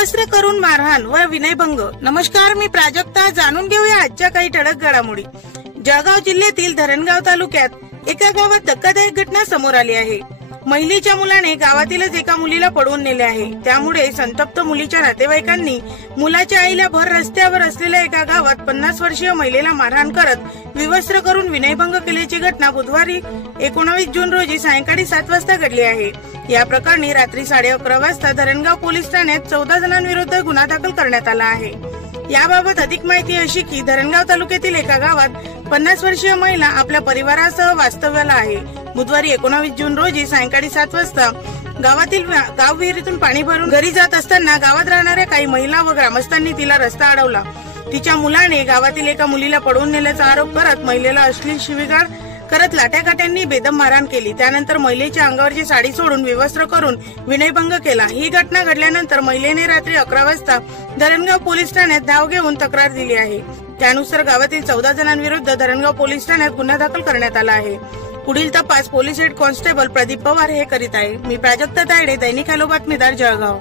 विवस्त्र करून मारहाण व विनयभंग। नमस्कार, मी प्राजक्ता। जाणून घेऊया आजच्या काही ठळक घडामोडी। जळगाव जिल्ह्यातील धरणगाव तालुक्यात एका गावात धक्कादायक घटना समोर आली आहे। महिलेच्या मुलाने गावातीलच एका मुलीला पळवून नेले आहे। त्यामुळे संतप्त मुलीच्या नातेवाईकांनी मुलाच्या आईला भर रस्त्यावर असलेल्या एका गावात 50 वर्षीय महिलेला मारहाण करत विवस्त्र करून विनयभंग केल्याची घटना बुधवारी 19 जून रोजी सायंकाळी 7 वाजता घडली आहे। या प्रकरणी रात्री 11:30 वाजता धरणगाव पोलीस ठाण्यात 14 जणांविरुद्ध गुन्हा दाखल करण्यात आला आहे। याबाबत अधिक माहिती अशी की धरणगाव तालुक्यातील एका गावात 50 वर्षीय महिला आपल्या परिवारासह वास्तव्याला आहे। बुधवारी 19 जून रोजी सायंकाळी 7 वाजता गावातील गाव विहिरीतून पाणी भरून घरी जात असताना गावात राहणाऱ्या काही महिला व ग्रामस्थांनी तिला रस्ता अडवला। तिच्या मुलाने गावातील एका मुलीला पळवून नेल्याचा आरोप करत महिलेला अश्लील शिवीगाळ करत लाठ्याकाठ्यांनी बेदम मारहाण केली। त्यानंतर महिलेच्या अंगावरची साडी सोडून विवस्त्र करून विनयभंग केला। ही घटना घडल्यानंतर महिलेने रात्री 11 वाजता धरणगाव पोलीस ठाण्यात धाव घेऊन तक्रार दिली आहे। त्यानुसार गावातील 14 जणांविरुद्ध धरणगाव पोलीस ठाण्यात गुन्हा दाखल करण्यात आला आहे। पुढील तपास police head constable Pradeep Pawar हे करीत आहे। मी प्राजक्ता तायडे, दैनिक हॅलो बातमीदार, जळगाव।